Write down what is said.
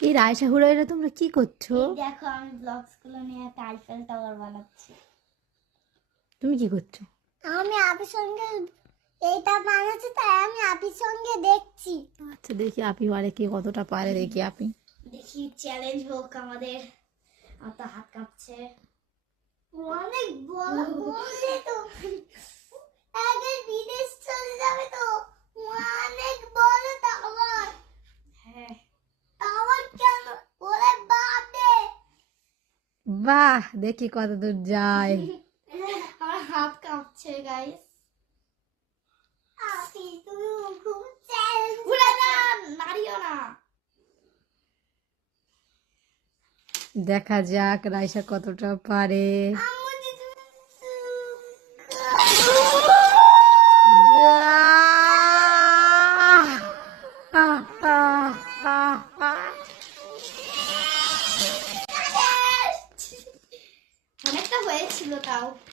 এই রায়সা হুড়াইরা তোমরা কি করছো? এই দেখো আমি ব্লগস গুলো নিয়ে একটা আইফেল টাওয়ার বানাচ্ছি। তুমি কি করছো? আমি আপির সঙ্গে এইটা বানাচ্ছি, তাই আমি আপির সঙ্গে দেখছি। আচ্ছা দেখি আপি পারে, কি কতটা পারে দেখি আপি। দেখি চ্যালেঞ্জ হোক আমাদের। আমার তো হাত কাঁপছে। অনেক বড় বলছে তো, আগে বিদেশ চলে যাবে তো। অনেক বড় টাওয়ার। হ্যাঁ, টাওয়ার কেন? ওরে বাপ রে। বাহ, দেখি কত দূর যায়। আমার হাত কাঁপছে গাইস। আপি তুমি খুব চ্যালেঞ্জ। উড়ে না, নাড়িও না। দেখা যাক রাইসা কতটা পারে। অনেকটা হয়েছিল তাও।